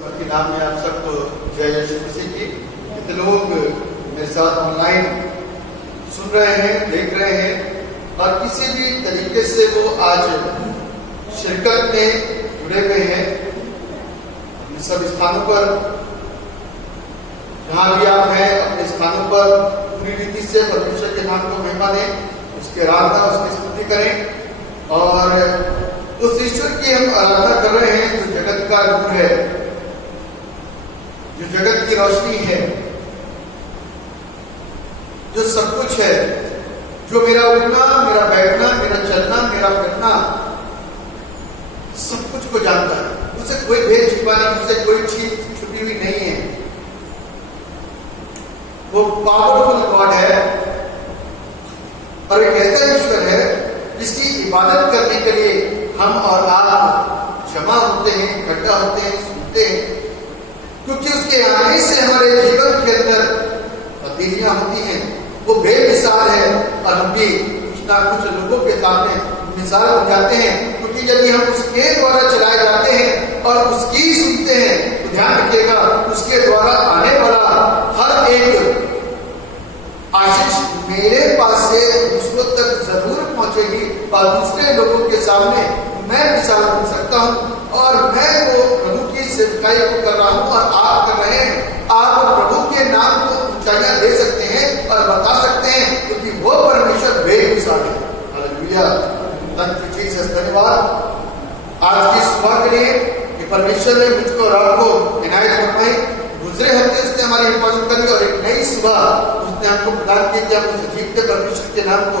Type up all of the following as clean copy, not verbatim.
के नाम में आप सबको जय यीशु मसीह की। कितने लोग मेरे साथ ऑनलाइन सुन रहे हैं, देख रहे हैं और किसी भी तरीके से वो आज शिरकत में जुड़े हुए हैं। इन सब स्थानों पर जहाँ भी आप हैं, अपने स्थानों पर पूरी रीति से परमेश्वर के नाम को महिमा दें, उसकी आराधना, उसकी स्तुति करें और उस ईश्वर की हम आराधना कर रहे हैं जो जगत का नूर है, जो जगत की रोशनी है, जो सब कुछ है, जो मेरा उठना, मेरा बैठना, मेरा चलना, मेरा फिरना, सब कुछ को जानता है। उसे कोई भेद छिपा नहीं, उसे कोई चीज छुपी हुई नहीं है। वो पावरफुल गॉड है और एक ऐसा ईश्वर है जिसकी इबादत करने के लिए हम और आप जमा होते हैं, इकट्ठा होते हैं, सुनते हैं, क्योंकि उसके आने से हमारे जीवन के अंदर तब्दीलियां होती हैं। वो बेमिसाल है और हम भी कुछ ना कुछ लोगों के सामने मिसाल हो जाते हैं, क्योंकि यदि हम उसके द्वारा चलाए जाते हैं और उसकी सुनते हैं तो ध्यान रखिएगा, उसके द्वारा आने वाला हर एक आशीष मेरे पास से दूसरों तक जरूर पहुंचेगी और दूसरे लोगों के सामने मैं मिसाल बन सकता हूं। और मैं वो प्रभु की सेवकाई को कर रहा हूं और आप कर रहे हैं। आप प्रभु के नाम को ऊंचाइयां दे सकते हैं और बता सकते हैं, क्योंकि वो परमेश्वर बेमिसाल है। हालेलुया, धन्यवाद आज की सुबह के लिए कि परमेश्वर ने मुझको और आपको इनायत फरमाई। दूसरे हफ्ते उसने हमारी हिफाजत करी और एक नई सुबह उसने हमको प्रदान की कि हम उस जीवते परमेश्वर के नाम को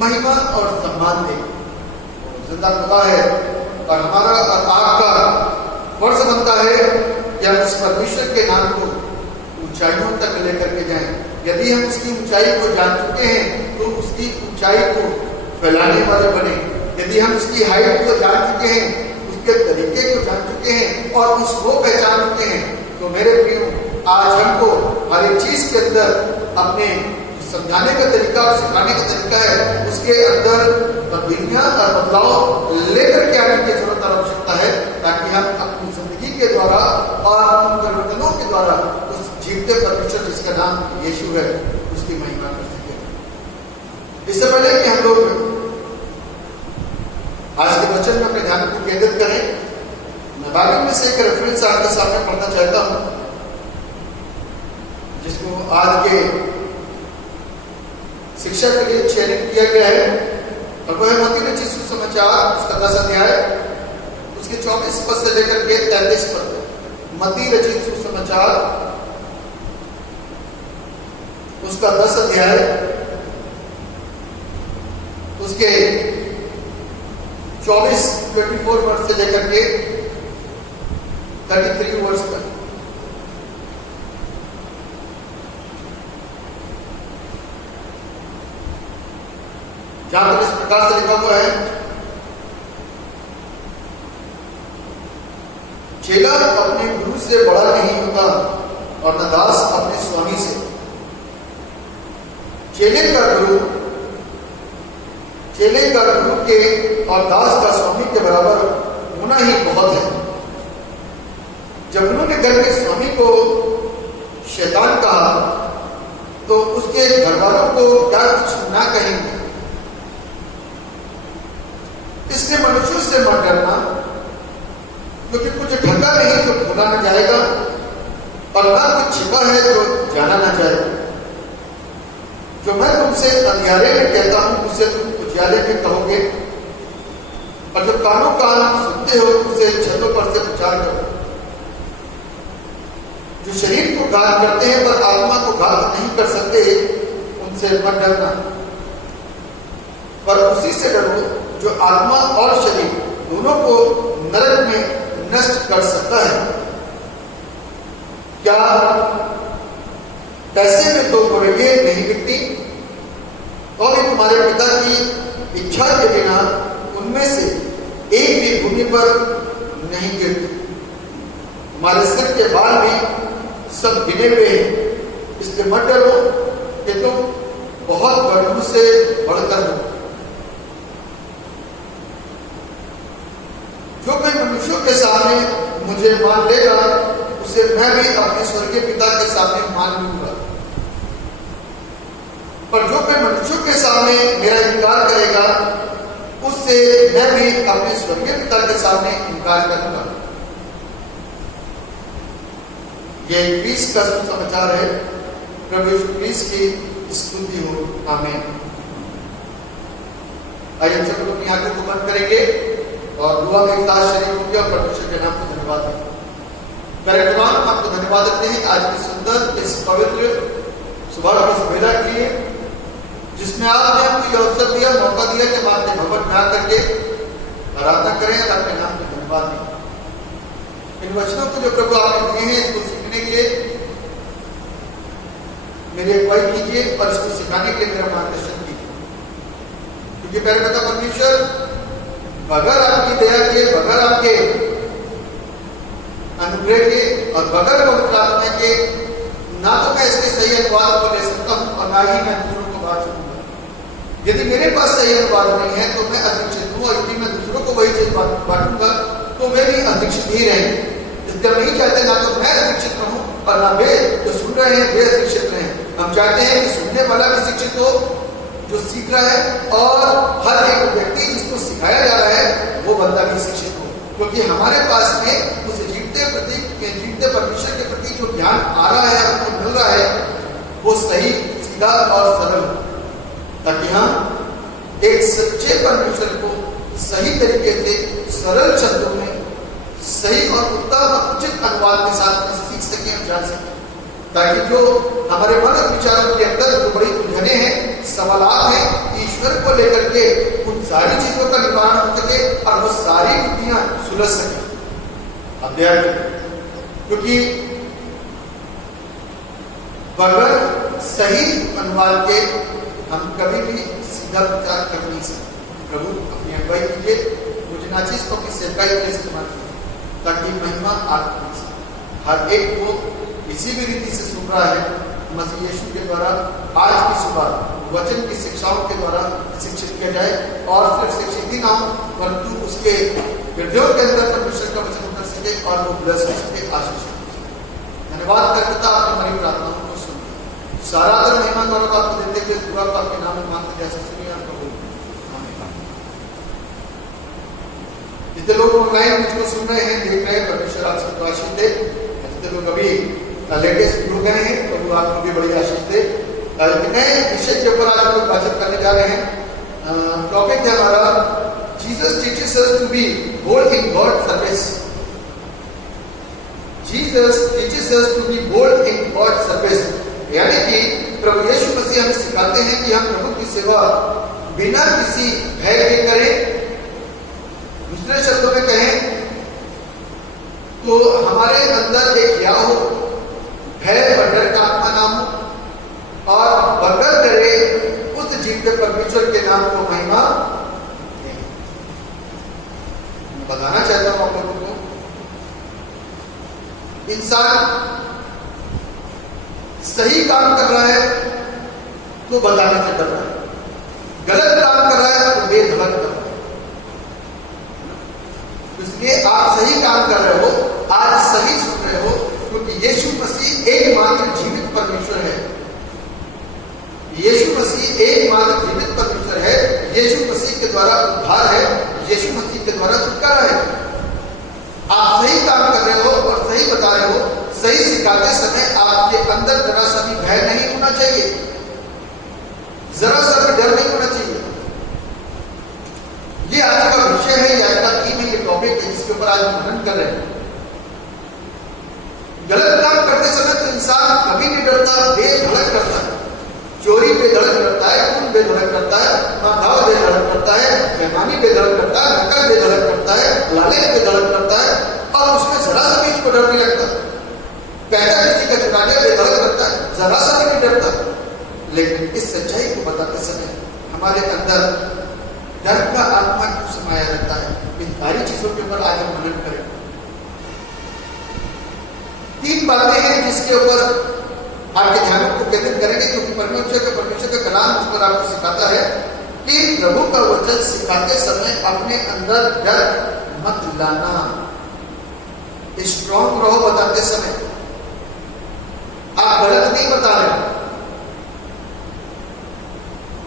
महिमा और सम्मान दें। जिंदा खुदा है और हमारा और आपका फर्ज बनता है कि हम उस परमेश्वर के नाम को ऊंचाइयों तक लेकर के जाएं। यदि हम उसकी ऊंचाई को जान चुके हैं तो उसकी ऊंचाई को फैलाने वाले बने। यदि हम उसकी हाइट को जान चुके हैं, उसके तरीके को जान चुके हैं और उसको पहचान चुके हैं, तो मेरे प्रियो आज हमको हर एक चीज के अंदर अपने समझाने का तरीका और सिखाने का तरीका है, उसके अंदर तब्दीलियां और बदलाव लेकर के आने की जरूरत और आवश्यकता है, ताकि हम अपनी जिंदगी के द्वारा और उन परिवर्तनों के द्वारा उस जीवते परमेश्वर जिसका नाम यीशु है उसकी महिमा कर सके। इससे पहले कि हम लोग आज के वचन में अपने ध्यान को केंद्रित करें, मैं बाइबल में से एक रेफरेंस आपके सामने पढ़ना चाहता हूं, जिसको आज के शिक्षा के लिए चयनित किया गया है और वह है मत्ती रचित सुसमाचार, उसका 10 अध्याय, उसके 24 पद से लेकर के 33 पद। मत्ती रचित सुसमाचार उसका 10 अध्याय, उसके 24 वर्ष से लेकर के 33 वर्ष तक। जहां पर इस प्रकार से लिखा हुआ है, चेला अपने गुरु से बड़ा नहीं होता और न दास अपने स्वामी से। चेले का गुरु के और दास का स्वामी के बराबर होना ही बहुत है। जब उन्होंने घर के स्वामी को शैतान कहा तो उसके घर वालों को क्या कुछ ना कहेंगे, इसलिए मनुष्यों से मत डरना, क्योंकि कुछ ढका नहीं जो भूला न जाएगा और ना कुछ छिपा है जो जाना न जाएगा। जो मैं तुमसे अंधियारे में कहता हूं उसे तुम उजियाले में कहोगे, और जब कानों कान सुनते हो उसे छतों पर से प्रचार करो। जो शरीर को घात करते हैं पर आत्मा को घात नहीं कर सकते, उनसे मत डरना, पर उसी से डरो जो आत्मा और शरीर दोनों को नरक में नष्ट कर सकता है। क्या पैसे में दो मुर्गे नहीं बिकती और भी तुम्हारे पिता की इच्छा के बिना उनमें से एक भी भूमि पर नहीं गिरती। तुम्हारे सिर के बाल भी सब गिने हुए हैं, इसलिए मत डरो कि तुम बहुत बड़ों से बढ़कर हो। जो कोई मनुष्यों के सामने मुझे मान लेगा उससे मैं भी अपने स्वर्गीय पिता के सामने मान लूंगा। पर जो कोई मनुष्यों के सामने मेरा इनकार करेगा, उससे मैं भी अपने स्वर्गीय पिता के सामने इनकार करूंगा। यह 20 का सुसमाचार है। प्रभु यीशु मसीह की स्तुति हो। आमीन। आइए हम सब अपनी आंखों को बंद करेंगे और दुआ में एक साथ शरीक होंगे और परमेश्वर के नाम को धन्यवाद देंगे। मेरे भगवान, आपको धन्यवाद देते हैं आज की सुंदर इस पवित्र सुबह की सवेरा के लिए, जिसमें आपने हमको यह अवसर दिया, मौका दिया कि हम आपके भवन में आकर के आराधना करें और अपने नाम को धन्यवाद दें। इन वचनों को जो प्रभु आपने दिए हैं, इसको सीखने के लिए मेरी अगुवाई कीजिए और इसको सिखाने के लिए मेरा मार्गदर्शन कीजिए। क्योंकि प्यारे पिता परमेश्वर, बगैर आपकी दया के, बगैर आपके अनुग्रह के और बगैर पवित्र आत्मा के ना तो मैं इसके सही अनुवाद को ले सकता हूं और ना ही मैं दूसरों को बांट सकूंगा। यदि मेरे पास सही अनुवाद नहीं है तो मैं अशिक्षित हूं, और यदि मैं दूसरों को वही चीज बांटूंगा तो वे भी अशिक्षित ही रहेंगे। इसलिए हम नहीं चाहते ना तो मैं अशिक्षित रहूं और ना वे जो सुन रहे हैं वे अशिक्षित रहें। हम चाहते हैं कि सुनने वाला भी शिक्षित हो, जो सीख रहा है, और हर एक व्यक्ति जिसको सिखाया जा रहा है वो बंदा भी शिक्षित हो। क्योंकि हमारे पास में उस जीवते परमेश्वर के प्रति जो ज्ञान आ रहा है, हमको मिल रहा है, वो सही, सीधा और सरल हो, ताकि हम एक सच्चे परमेश्वर को सही तरीके से, सरल शब्दों में, सही और उत्तम उचित अनुवाद के साथ में सीख सकें और जान सकें, ताकि जो हमारे मन और विचारों के अंदर जो बड़ी उलझने हैं, सवालात हैं, ईश्वर को लेकर के उन सारी चीजों का निवारण हो सके और वो सारी बुद्धियां सुलझ सके। अध्याय, क्योंकि बगैर सही अनुवाद के हम कभी भी सीधा विचार कर नहीं सकते। प्रभु अपनी अगुवाई कीजिए, मुझे नाचीज को अपनी सेवकाई के लिए इस्तेमाल कीजिए, ताकि महिमा आपकी मिल सके। हर एक को किसी भी रीति से सुन रहा है, मसीह यीशु के द्वारा आज की सुबह वचन की शिक्षाओं के द्वारा शिक्षित किया जाए, और सिर्फ शिक्षित ही ना हो परंतु उसके हृदयों के अंदर परमेश्वर का वचन उतर सके और वो ब्लेस हो सके, आशीष हो सके। धन्यवाद करता आपने हमारी प्रार्थनाओं को सुना। सारा आदर महिमा गौरव आपको देते हुए दुआ को आपके नाम में मांगते जैसे सुनिए और कबूल। जितने लोग ऑनलाइन मुझको सुन रहे हैं, देख रहे हैं, परमेश्वर आप सबको आशीष दे। जितने लोग अभी लेटेस्ट जुड़ गए हैं, प्रभु आपको भी बड़ी आशीष दे। नए विषय के ऊपर आज हम लोग बातचीत करने जा रहे हैं। टॉपिक है हमारा, Jesus teaches us to be bold in God service. Jesus teaches us to be bold in God service, यानी कि प्रभु यीशु मसीह हमें सिखाते हैं कि हम प्रभु की सेवा बिना किसी भय के करें। दूसरे शब्दों में कहें तो हमारे अंदर एक क्या हो, भय और डर का आत्मा ना हो, और बगैर डरे उस जीवते परमेश्वर के नाम को महिमा दें। बताना चाहता हूं आप लोगों को, इंसान सही काम कर रहा है तो बताने से डर रहा है, गलत काम कर रहा है तो बेधड़क कर रहा है। इसलिए आप सही काम कर रहे हो, आज सही सुन रहे हो, क्योंकि यीशु मसीह एकमात्र जीवित परमेश्वर है। यीशु मसीह एकमात्र जीवित परमेश्वर है। यीशु मसीह के द्वारा उद्धार है, यीशु मसीह के द्वारा छुटकारा है। आप सही काम कर रहे हो और सही बता रहे हो, सही सिखाते समय आपके अंदर जरा सा भी भय नहीं होना चाहिए, जरा सा भी डर नहीं होना चाहिए। ये आज का विषय है, ये आज का थीम है, ये टॉपिक है जिसके ऊपर आज हम मनन कर रहे हैं। गलत काम करते समय तो इंसान कभी नहीं डरता, बेधड़क करता है। चोरी बेधड़क करता है, खून बेधड़क करता है, माधाव बेधड़क करता है, बेईमानी बेधड़क करता है, नकल बेधड़क करता है, लालच बेधड़क करता है, और उसमें जरा सा भी इसको डर नहीं लगता। पैसा किसी का चुराने बेधड़क करता है, जरा सा भी नहीं डरता। लेकिन इस सच्चाई को बताते समय हमारे अंदर डर का आत्मा क्यों समाया रहता है, इन सारी चीजों के ऊपर आज हम मनन करें। 3 बातें हैं जिसके ऊपर आपके ध्यान को केंद्रित करेंगे, क्योंकि परमेश्वर का कलाम उस पर आपको सिखाता है कि प्रभु का वचन सिखाते समय अपने अंदर डर मत लाना। स्ट्रॉन्ग रहो बताते समय। आप गलत नहीं बता रहे।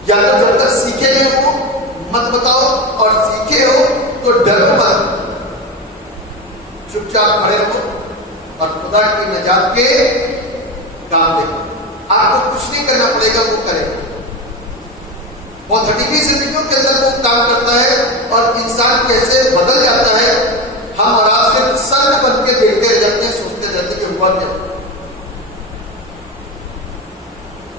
या तो जब तक सीखे नहीं हो मत बताओ, और सीखे हो तो डरो मत, चुपचाप खड़े रहो और खुदा की निजात के काम देखो। आपको कुछ नहीं करना पड़ेगा, वो करेगा। बहुत हटीली जिंदगियों के अंदर वो काम करता है और इंसान कैसे बदल जाता है। हम और आप सिर्फ संत बन के देखते रह जाते हैं, सोचते रहते हैं कि हुआ क्या।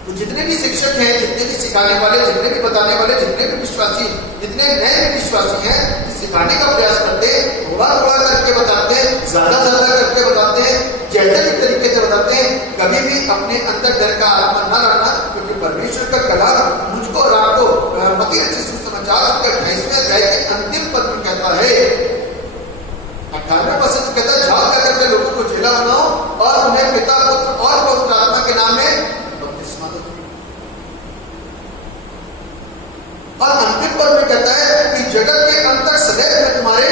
तो जितने भी शिक्षक हैं, जितने भी सिखाने वाले, जितने भी बताने वाले, जितने भी विश्वासी, जितने नए विश्वासी हैं, सिखाने का प्रयास करते हैं, थोड़ा थोड़ा करके बताते हैं, ज्यादा करके बताते हैं, जैसे भी तरीके से बताते हैं। कभी भी अपने अंदर डर का आत्मा न रखना, क्योंकि परमेश्वर का कलाम मुझको और आपको मत्ती रचित सुसमाचार के 28वें अध्याय के अंतिम पद में कहता है, 98% कहता है, जाओ क्या करके लोगों को चेला बनाओ और उन्हें पिता, पुत्र और पवित्र आत्मा के नाम में बपतिस्मा दो। और अंतिम पद में कहता है कि जगत के अंत तक सदैव में तुम्हारे।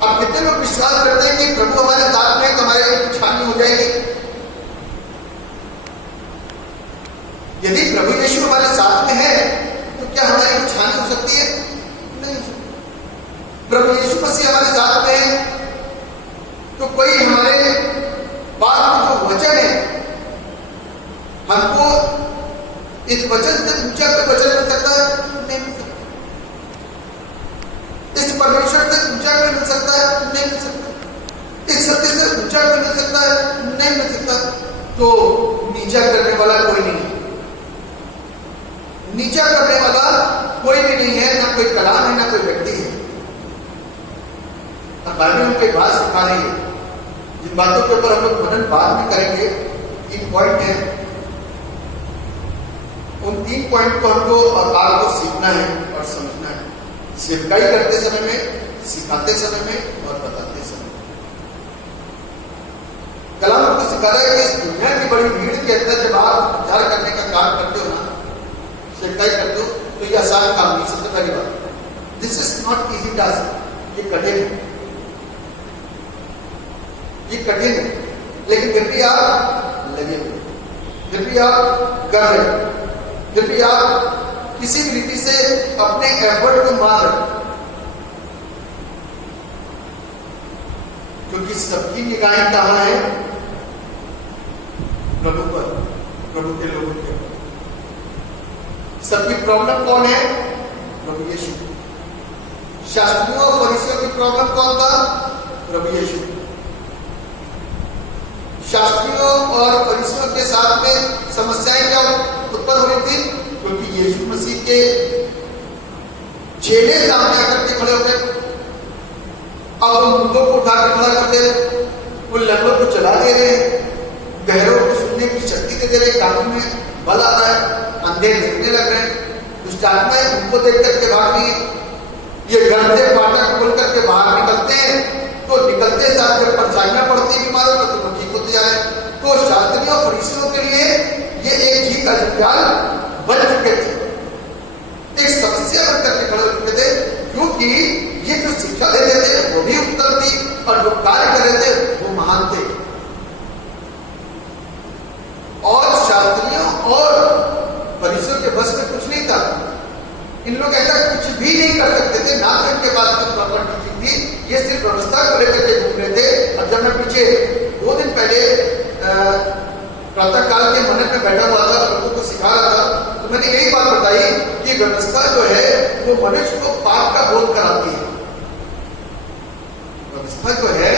अब कितने लोग विश्वास करते हैं कि प्रभु हमारे साथ में, तो हमारे कुछ हानि हो जाएगी। यदि प्रभु यीशु हमारे साथ में है तो क्या हमारी कुछ हानि हो सकती है? नहीं। प्रभु यीशु मसीह हमारे साथ में है तो कोई हमारे बाद में जो वचन है, हमको इस वचन से ऊंचा कोई वचन मिल सकता है? नहीं मिल सकता। इस परमेश्वर से ऊंचा कोई मिल सकता है? नहीं मिल सकता। इस सत्य से ऊंचा कोई मिल सकता है? नहीं मिल सकता। तो नीचा करने वाला कोई नहीं है। नीचा करने वाला कोई भी नहीं है, ना कोई कलाम है, ना कोई व्यक्ति है। और बाइबल हमको एक बात सिखा रही है, जिन बातों के ऊपर हम लोग मनन बाद में करेंगे। 3 पॉइंट है, उन 3 पॉइंट को हमको और आपको सीखना है और समझना है, सेवकाई करते समय में, सिखाते समय में और बताते समय। कलाम हमको सिखा रहा है कि इस दुनिया की बड़ी भीड़ के अंदर जब आप प्रचार करने का काम करते हो ना, सेवकाई करते हो, तो ये आसान काम नहीं। सबसे पहली बात, this is not easy task. ये कठिन है, ये कठिन है, लेकिन फिर भी आप लगे हुए, फिर भी आप कर रहे हो, फिर भी आप किसी भी रीति से अपने एफर्ट को मार रहे, क्योंकि सबकी निगाहें कहां है? प्रभु पर, प्रभु के लोगों के ऊपर। सबकी प्रॉब्लम कौन है? प्रभु यीशु। शास्त्रियों और फरीसियों की प्रॉब्लम कौन था? प्रभु यीशु। शास्त्रियों और फरीसियों के साथ में समस्याएं क्या उत्पन्न हो रही थी? क्योंकि यीशु मसीह के चेले सामने आकर के खड़े हो गए। अब मुर्दों को उठा के खड़ा कर दे, उन लंगड़ों को चला दे रहे, बहरों को सुनने की शक्ति दे रहे, कानों में बल आ रहा है, अंधे देखने लग रहे हैं, दुष्ट आत्माएं उनको देख करके भाग रही है। ये घर से फाटक खोल करके बाहर निकलते हैं, तो निकलते साथ जब परेशानियां पड़ती है बीमारों को, तो ठीक होते जा रहे हैं। तो शास्त्रियों और फरीसियों के लिए ये एक जी का जंजाल बन चुके थे, एक समस्या बन करके खड़े हो चुके थे, क्योंकि ये जो शिक्षा दे रहे थे वो भी उत्तम थी और जो कार्य कर रहे थे वो महान थे। और शास्त्रियों और फरीसियों के बस में कुछ नहीं था। इन लोग ऐसा कुछ भी नहीं कर सकते थे, ना तो इनके पास कुछ प्रॉपर्टी थी, ये सिर्फ व्यवस्था को लेकर के घूम रहे थे। और जब मैं पीछे 2 दिन पहले प्रातः काल के मनन में बैठा हुआ था, लोगों को सिखा रहा था, तो मैंने यही बात बताई कि व्यवस्था जो है वो मनुष्य को पाप का बोध कराती है। व्यवस्था जो है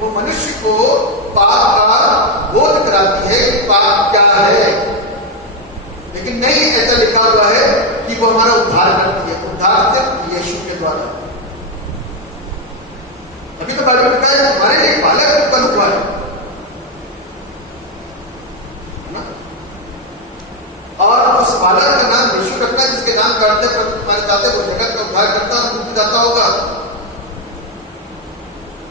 वो मनुष्य को पाप का बोध कराती है कि पाप क्या है, लेकिन नहीं ऐसा लिखा हुआ है कि वो हमारा उद्धार करती है। उद्धार सिर्फ यीशु के द्वारा। अभी तो बाइबल में कहा है हमारे लिए बालक उत्पन्न हुआ है ना, और उस बालक का नाम यीशु रखना, जिसके नाम करते तुम्हारे साथ वो जगत का उद्धार करता और जाता होगा।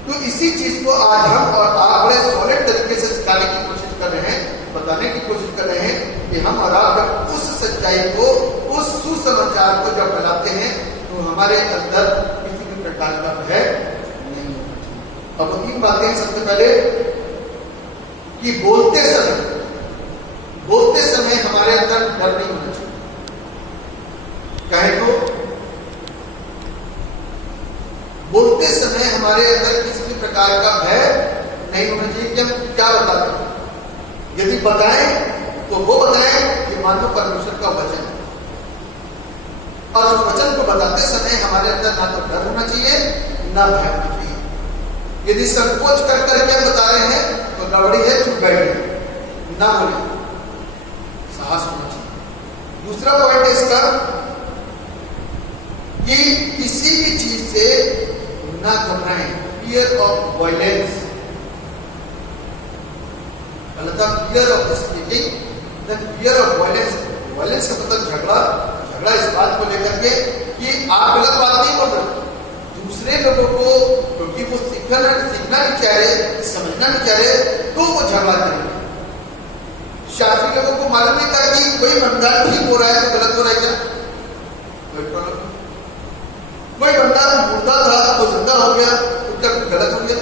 तो इसी चीज को आज हम और आप बड़े सॉलिड तरीके से सिखाने की कोशिश कर रहे हैं, बताने की कोशिश कर रहे हैं कि हम और आप जब उस सच्चाई को, उस सुसमाचार को जब फैलाते हैं, तो हमारे अंदर किसी भी प्रकार का भय अब 3 बातें हैं। सबसे पहले कि बोलते समय हमारे अंदर डर नहीं होना चाहिए। कहे तो बोलते समय हमारे अंदर किसी भी प्रकार का भय नहीं होना चाहिए कि हम क्या बताते हैं। यदि बताएं तो वो बताएं कि मानो परमेश्वर का वचन है, और उस वचन को बताते समय हमारे अंदर ना तो डर होना चाहिए ना भय होना चाहिए। यदि संकोच कर करके हम बता रहे हैं तो गड़बड़ी है, चुप बैठिए, ना बोले, साहस होना चाहिए। दूसरा पॉइंट है इसका कि किसी भी चीज से ना घबराएं। Fear of violence, fear of speaking, then fear of violence. Violence का मतलब झगड़ा इस बात को लेकर के कि आप गलत बात नहीं बोल रहे, दूसरे लोगों को, क्योंकि वो सीखना नहीं चाह रहे, समझना नहीं चाह रहे, तो वो झगड़ा करेंगे। शास्त्री लोगों को मालूम नहीं था कि कोई बंदा ठीक हो रहा है तो गलत हो रहा है क्या? कोई प्रॉब्लम नहीं। कोई बंदा मुर्दा था वो जिंदा हो गया तो क्या कुछ गलत हो गया?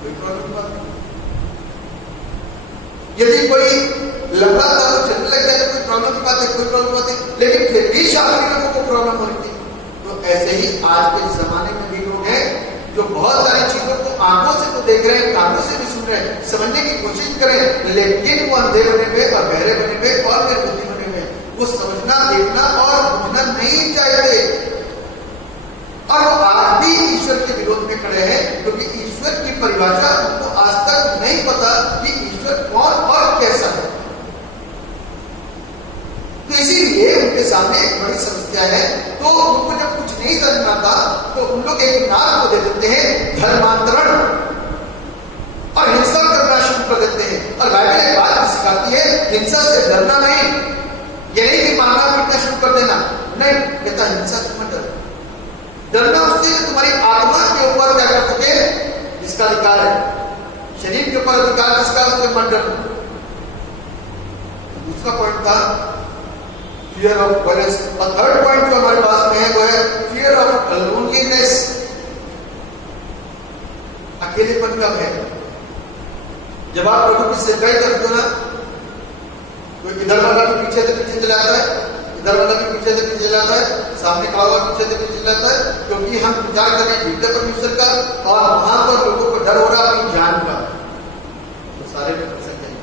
कोई प्रॉब्लम की बात नहीं। यदि कोई लंबा था तो चलने लग गया तो कोई प्रॉब्लम की बात है, कोई प्रॉब्लम बात है। लेकिन फिर भी शास्त्री लोगों को प्रॉब्लम हो रही थी। तो ऐसे ही आज के जमाने में भी लोग हैं जो बहुत सारी चीजों को आंखों से तो देख रहे हैं, कानों से भी सुन रहे हैं, समझने की कोशिश करें, लेकिन वो अंधे बने हुए और बहरे बने हुए और निर्बुद्धि बने हुए, वो समझना, देखना और बुझना नहीं चाहते, और वो आज भी ईश्वर के विरोध में खड़े हैं, क्योंकि ईश्वर की परिभाषा उनको आज तक नहीं पता कि ईश्वर कौन और कैसा है। तो इसीलिए उनके सामने एक बड़ी समस्या है। तो उनको जब कुछ नहीं समझ में आता तो उन लोग एक नाम को दे देते हैं धर्मांतरण, और हिंसा करना शुरू कर देते हैं। और बाइबल एक बात सिखाती है, हिंसा से डरना नहीं, ये नहीं कि मारना पीटना शुरू कर देना, नहीं, कहता हिंसा से मत डरो। डरना उससे तुम्हारी आत्मा के ऊपर क्या कर सके, जिसका अधिकार है, शरीर के ऊपर अधिकार जिसका, उसके मत डरना। दूसरा पॉइंट था फियर ऑफ वायलेंस, और थर्ड पॉइंट जो हमारे पास में है वो है फियर ऑफ लोनलीनेस, अकेलेपन का भय। जब आप प्रभु की सेवा करते हो ना, तो इधर वाला भी पीछे से पीछे चला आता है, इधर वाला भी पीछे से पीछे चला आता है, सामने खड़ा हुआ पीछे से पीछे चला आता है, क्योंकि हम विचार कर रहे हैं दिव्य परमेश्वर का, और वहां पर लोगों को डर हो रहा अपनी जान का। तो सारे लोग खिसक जाएंगे,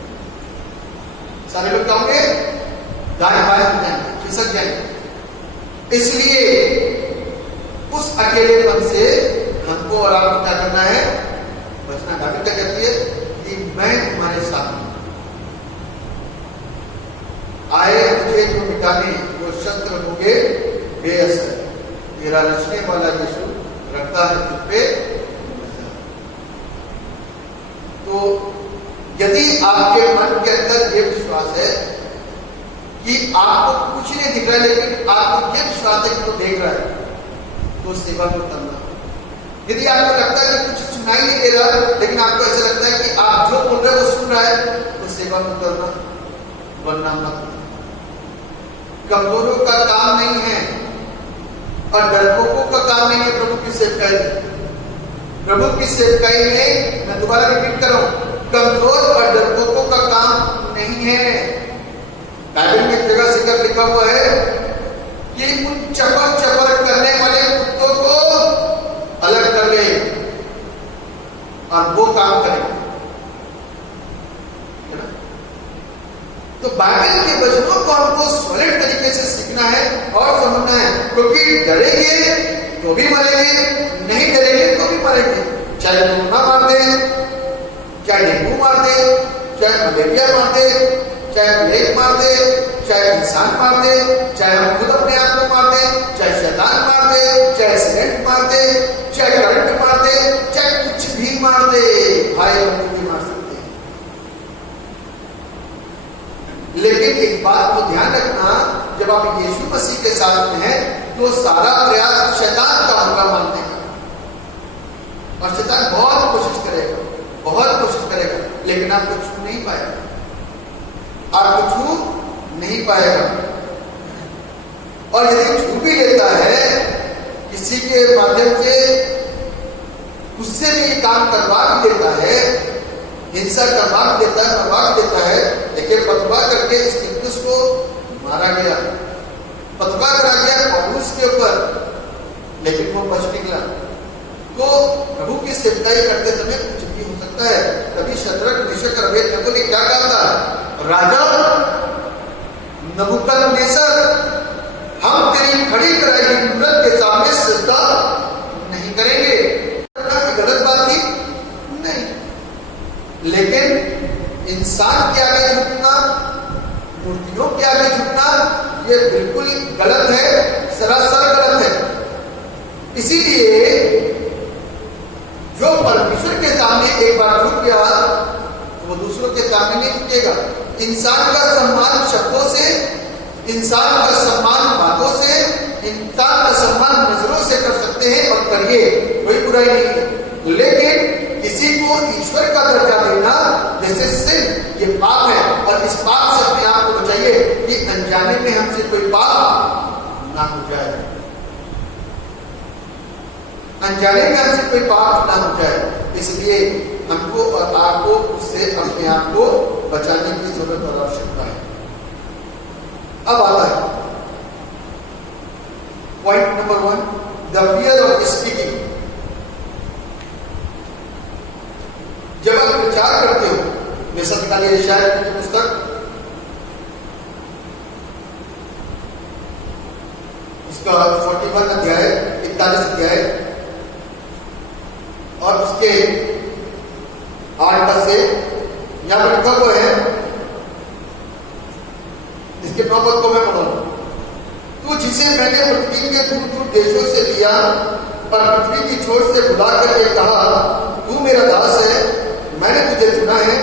सारे लोग क्या होंगे, दाएं बाएं हो जाएंगे, खिसक जाएंगे। इसलिए उस अकेलेपन से हमको और आपको क्या करना है, बचना। दावी क्या कहती है कि मैं तुम्हारे साथ हूं, आए मुझे जो मिटाने वो शस्त्र होंगे बेअसर, तेरा रचने वाला यीशु रखता है तुझ पे। तो यदि आपके मन के अंदर ये विश्वास है कि आपको कुछ नहीं दिख रहा है, लेकिन आपको ये विश्वास है कि वो देख रहा है, तो सेवा में उतरना। यदि आपको लगता है कि कुछ सुनाई नहीं दे रहा, लेकिन आपको ऐसा लगता है कि आप जो बोल रहे हो वो सुन रहा है, तो सेवा में उतरना, वरना मत। कमजोरों का काम नहीं है और डरपोकों का काम नहीं है प्रभु की सेवकाई में। प्रभु की सेवकाई में, मैं दोबारा रिपीट कर रहा हूं, कमजोर और डरपोकों का काम नहीं है। बाइबल में एक जगह जिक्र लिखा हुआ है कि उन चपर चपर करने वाले कुत्तों को अलग कर ले और वो काम करें। तो बाइबल के वचनों को हमको सॉलिड तरीके से सीखना है और समझना है, क्योंकि डरेंगे तो भी मरेंगे, नहीं डरेंगे तो भी मरेंगे। चाहे कोरोना मार दे, चाहे डेंगू मार दे, चाहे मलेरिया मार दे, चाहे प्लेग मार दे, चाहे इंसान मार दे, चाहे हम खुद अपने आप को मार दे, चाहे शैतान मार दे, चाहे एक्सीडेंट मार दे, चाहे करंट मार दे, चाहे कुछ भी मार दे, भाई हम भी मार सकते हैं। लेकिन एक बात को ध्यान रखना, जब आप यीशु मसीह के साथ में हैं तो सारा प्रयास शैतान का होगा मानते हैं, और शैतान बहुत कोशिश करेगा, बहुत कोशिश करेगा, लेकिन आपको छू नहीं पाएगा, आपको छू नहीं पाएगा। और यदि छू भी लेता है, किसी के माध्यम से उससे भी ये काम करवा भी देता है, हिंसा करवा भी देता है, मरवा भी देता है। देखिए पतवा करके स्तिफनुस को मारा गया, पतवा करा गया पौलुस के ऊपर, लेकिन वो बच निकला। तो प्रभु की सेवकाई करते समय कुछ भी हो सकता है। तभी शद्रक मेशक और अबेदनगो ने क्या कहा था, राजा नबूकदनेस्सर, हम तेरी खड़ी कराई हुई मूरत के सामने सजदा नहीं करेंगे। गलत बात थी नहीं, लेकिन इंसान के आगे झुकना, मूर्तियों के आगे झुकना, ये बिल्कुल गलत है, सरासर गलत है। इसीलिए जो परमेश्वर के सामने एक बार झुक गया तो वो दूसरों के सामने नहीं झुकेगा। इंसान का सम्मान शब्दों से, इंसान का सम्मान बातों से, इंसान का सम्मान नजरों से कर सकते हैं और करिए, कोई बुराई नहीं है। लेकिन किसी को ईश्वर का दर्जा देना जैसे सिर्फ ये पाप है, और इस पाप से अपने आप को बचाइए कि अनजाने में हमसे कोई पाप ना हो जाए, अनजाने में हमसे कोई पाप ना हो जाए। इसलिए हमको और आपको उससे अपने आप को बचाने की जरूरत और आवश्यकता है। अब आता है point number 1, the fear of speaking. जब आप प्रचार करते हो, मैं सब निकालिए यशायाह की पुस्तक, उसका 41 अध्याय, 41 अध्याय और उसके 8 पद से यहां पर लिखा हुआ है, इसके 9 पद को मैं पढ़ूंगा। तू जिसे मैंने पृथ्वी के दूर दूर देशों से लिया और पृथ्वी की छोर से बुलाकर ये कहा, तू मेरा दास है, मैंने तुझे चुना है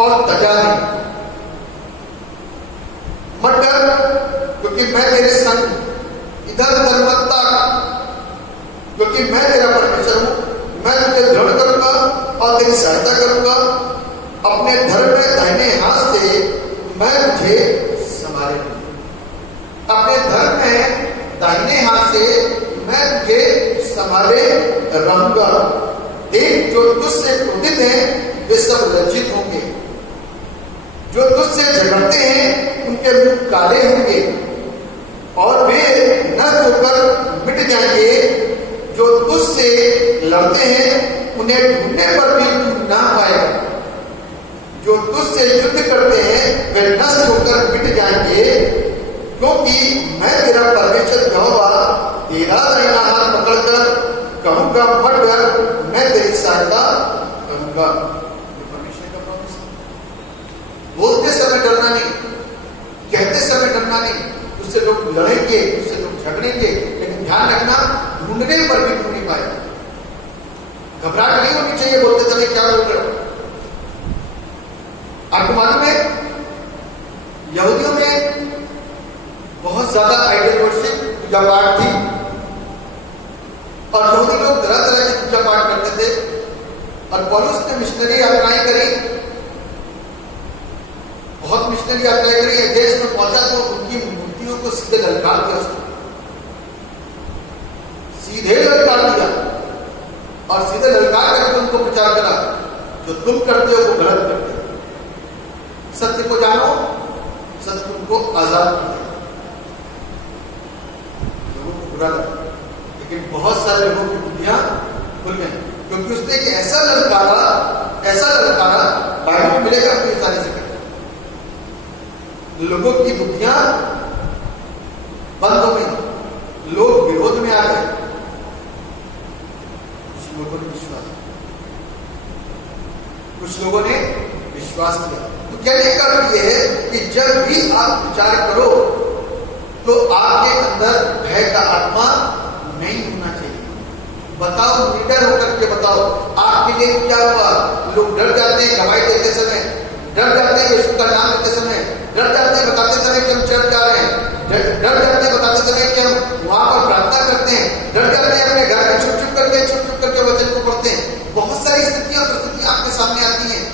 और तजा नहीं। मत डर, क्योंकि मैं तेरे संग, इधर उधर मत ताक, क्योंकि मैं तेरा परमेश्वर हूं। मैं तुझे दृढ़ करूंगा और तेरी सहायता करूंगा, अपने धर्म में दाहिने हाथ से मैं तुझे संभालूंगा। अपने धर्म में दाहिने हाथ से मैं तुझे संभाले रहूंगा। देख, जो तुझसे क्रोधित हैं वे सब लज्जित होंगे, जो तुझसे झगड़ते हैं उनके मुंह काले होंगे और वे नष्ट होकर मिट जाएंगे। जो तुझसे लड़ते हैं उन्हें ढूंढने पर भी तू ना पाएगा। जो तुझसे युद्ध करते हैं वे नष्ट होकर मिट जाएंगे, क्योंकि मैं तेरा परमेश्वर यहोवा तेरा दाहिना हाथ पकड़कर कहूंगा, मत डर, मैं तेरी सहायता करूंगा। परमेश्वर का प्रॉमिस, बोलते समय डरना नहीं, कहते समय डरना नहीं। उससे लोग लड़ेंगे, उससे लोग झगड़ेंगे, लेकिन ध्यान रखना, ढूंढने पर भी ढूंढ नहीं पाए। घबराहट नहीं होनी चाहिए बोलते समय क्या बोल रहे हो। आपको मालूम है यहूदियों में बहुत ज्यादा आइडल वर्शिप, पूजा पाठ थी, और यहूदी लोग तरह तरह की पूजा पाठ करते थे। और पौलुस ने मिशनरी यात्राएं करी, बहुत मिशनरी यात्राएं करी। देश में पहुंचा तो उनकी मूर्तियों को सीधे ललकार दिया, उसको सीधे ललकार दिया और सीधे ललकार करके उनको प्रचार करा, जो तुम करते हो वो गलत करते हो। सत्य को जानो, सत्य तुमको आजाद कर देगा। लोगों को बुरा लगा, लेकिन बहुत सारे लोगों की बुद्धियां खुल गई, क्योंकि उसने एक ऐसा ललकारा बाइबल में मिलेगा आपको आसानी से करना। लोगों की बुद्धियां बंद हो गई, लोग विरोध में आ गए। कुछ लोगों ने विश्वास, कुछ लोगों ने विश्वास किया। तो कहने का अर्थ यह है कि जब भी आप विचार करो तो आपके अंदर भय का आत्मा नहीं होना चाहिए। बताओ, निडर होकर के बताओ, आपके लिए क्या हुआ। लोग डर जाते हैं गवाही देते समय, डर जाते हैं यीशु का नाम लेते समय, डर जाते हैं बताते समय कि हम चर्च जा रहे हैं, डर जाते हैं बताते समय कि हम वहां पर प्रार्थना करते हैं, डर जाते हैं अपने घर में छुप छुप करके वचन को पढ़ते हैं। बहुत सारी स्थितियां परिस्थितियां आपके सामने आती हैं,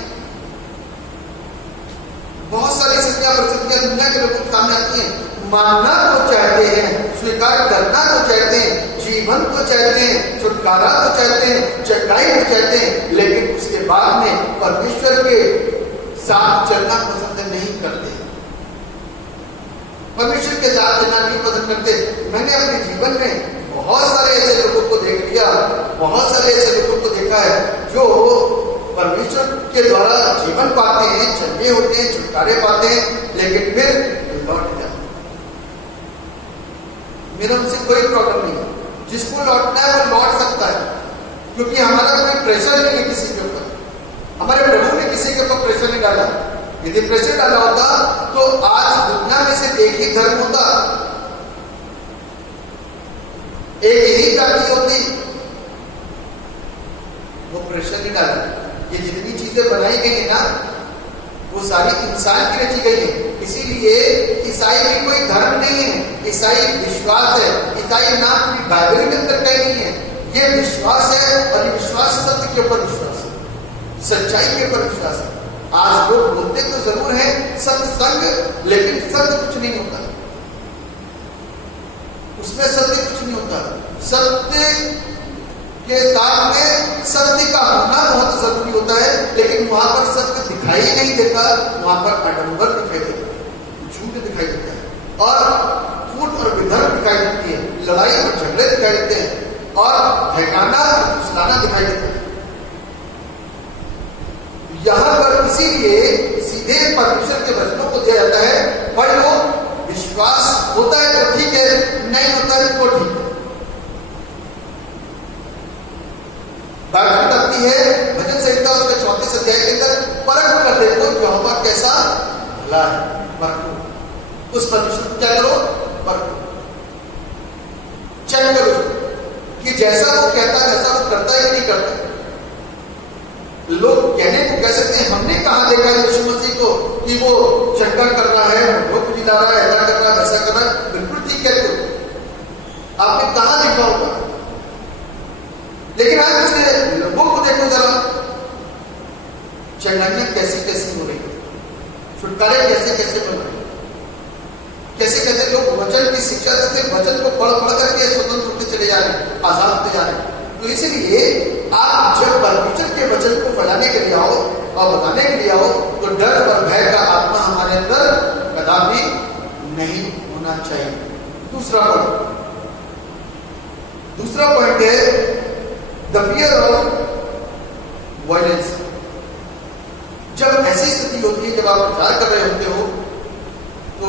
बहुत सारी स्थितियां परिस्थितियां दुनिया के लोगों के सामने आती हैं। मानना तो चाहते हैं, स्वीकार करना तो चाहते हैं, जीवन जीवन को चाहते हैं, छुटकारा को चाहते हैं, चंगाई को चाहते हैं, लेकिन उसके बाद में परमेश्वर के साथ चलना पसंद नहीं करते, परमेश्वर के साथ चलना नहीं पसंद करते। मैंने अपने जीवन में बहुत सारे ऐसे लोगों को देख लिया, बहुत सारे ऐसे लोगों को देखा है जो परमेश्वर के द्वारा जीवन पाते हैं, चंगे होते हैं, छुटकारे पाते हैं, लेकिन फिर लौट जाते हैं। मेरा उनसे कोई प्रॉब्लम नहीं है, जिसको लौटना है वो लौट सकता है, क्योंकि हमारा कोई प्रेशर नहीं है किसी के ऊपर। हमारे प्रभु ने किसी के ऊपर प्रेशर नहीं डाला। यदि प्रेशर डाला होता तो आज दुनिया में सिर्फ एक ही धर्म होता, एक ही जाति होती। वो प्रेशर नहीं डाला। ये जितनी चीजें बनाई गई है ना, वो सारी इंसान की रची गई है। इसीलिए ईसाई में कोई धर्म नहीं है, ईसाई विश्वास है। ईसाई नाम की बाइबल के अंदर कहीं नहीं है। ये विश्वास है, और ये विश्वास सत्य के ऊपर विश्वास है, सच्चाई के ऊपर विश्वास है। आज लोग बोलते तो जरूर है सत्संग, लेकिन सत्य कुछ नहीं होता, उसमें सत्य कुछ नहीं होता। सत्य के साथ में सत्य का होना बहुत जरूरी होता है, लेकिन वहां पर सत्य दिखाई नहीं देता, वहां पर आडंबर दिखाई देता है, झूठ दिखाई देता है, और फूट और विधर्म दिखाई देती है, लड़ाई और झगड़े दिखाई देते हैं, और ठिकाना और फुसलाना दिखाई देता है। यहां पर इसीलिए सीधे परमेश्वर के वचनों को दिया जाता है, पढ़ लो, विश्वास होता है तो ठीक है, नहीं होता है तो ठीक है। बाइबल बताती है भजन संहिता उसके 34 अध्याय के अंदर, परख कर देखो यहोवा कैसा भला है। परखो, उस परमेश्वर को क्या करो, परखो, चेक करो कि जैसा वो कहता है वैसा वो करता है कि नहीं करता। लोग कहने को कह सकते हैं हमने कहां देखा यीशु मसीह को कि वो चंगा कर रहा है, रोग जिला रहा है, ऐसा कर रहा है, वैसा कर रहा है। बिल्कुल ठीक कहते हो, आपने कहां देखा होगा, लेकिन आज उसके लोगों को देखो जरा, चंगाइयां कैसी कैसी हो रही है, छुटकारे कैसे कैसे बन रहे, कैसे कैसे लोग वचन की शिक्षा से वचन को पढ़ पढ़ करके स्वतंत्र होते चले जा रहे हैं, आजाद होते जा रहे हैं। तो इसलिए आप जब परमेश्वर के वचन को फैलाने के लिए आओ और बताने के लिए आओ, तो डर और भय का आत्मा हमारे अंदर कदापि नहीं होना चाहिए। दूसरा पॉइंट है द फियर ऑफ वायलेंस। जब ऐसी स्थिति होती है, जब आप प्रचार कर रहे होते हो, तो